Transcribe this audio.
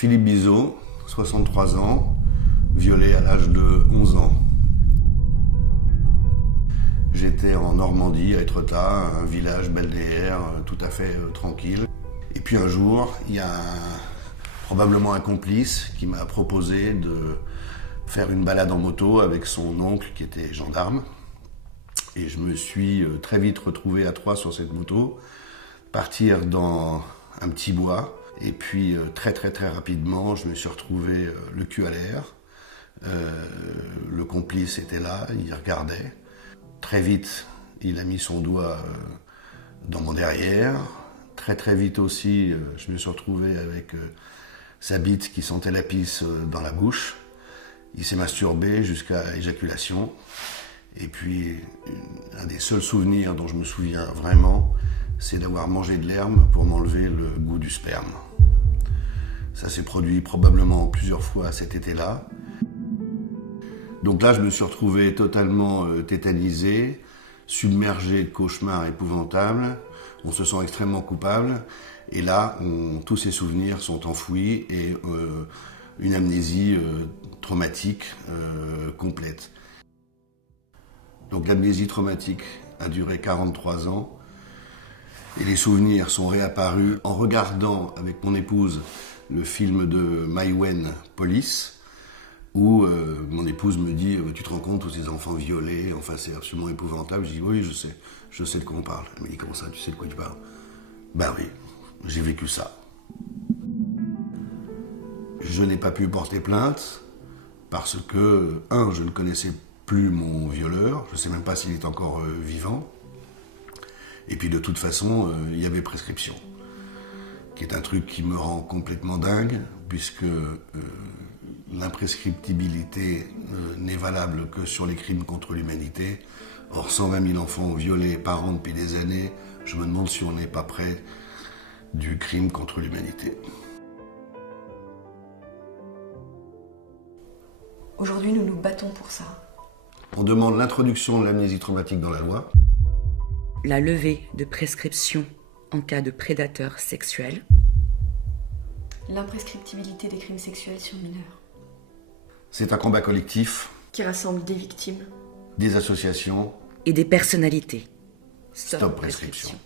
Philippe Bizot, 63 ans, violé à l'âge de 11 ans. J'étais en Normandie, à Étretat, un village balnéaire tout à fait tranquille. Et puis un jour, il y a probablement un complice qui m'a proposé de faire une balade en moto avec son oncle qui était gendarme. Et je me suis très vite retrouvé à trois sur cette moto, partir dans un petit bois. Et puis très rapidement, je me suis retrouvé le cul à l'air. Le complice était là, il regardait. Très vite, il a mis son doigt dans mon derrière. Très vite aussi, je me suis retrouvé avec sa bite qui sentait la pisse dans la bouche. Il s'est masturbé jusqu'à éjaculation. Et puis, un des seuls souvenirs dont je me souviens vraiment, c'est d'avoir mangé de l'herbe pour m'enlever le goût du sperme. Ça s'est produit probablement plusieurs fois cet été-là. Donc là, je me suis retrouvé totalement tétanisé, submergé de cauchemars épouvantables. On se sent extrêmement coupable. Et là, tous ces souvenirs sont enfouis et une amnésie traumatique complète. Donc l'amnésie traumatique a duré 43 ans. Et les souvenirs sont réapparus en regardant avec mon épouse le film de Maïwenn, Police, où mon épouse me dit « Tu te rends compte, tous ces enfants violés, enfin c'est absolument épouvantable ». Je dis « Oui, je sais de quoi on parle ». Elle me dit « Comment ça, tu sais de quoi tu parles ?» Ben oui, j'ai vécu ça. Je n'ai pas pu porter plainte parce que, je ne connaissais plus mon violeur, je ne sais même pas s'il est encore vivant. Et puis de toute façon, il y avait prescription, qui est un truc qui me rend complètement dingue, puisque l'imprescriptibilité n'est valable que sur les crimes contre l'humanité. Or, 120 000 enfants violés par an depuis des années, je me demande si on n'est pas près du crime contre l'humanité. Aujourd'hui, nous nous battons pour ça. On demande l'introduction de l'amnésie traumatique dans la loi. La levée de prescription en cas de prédateur sexuel. L'imprescriptibilité des crimes sexuels sur mineurs. C'est un combat collectif, Qui rassemble des victimes. des associations. Et des personnalités. Stop prescription.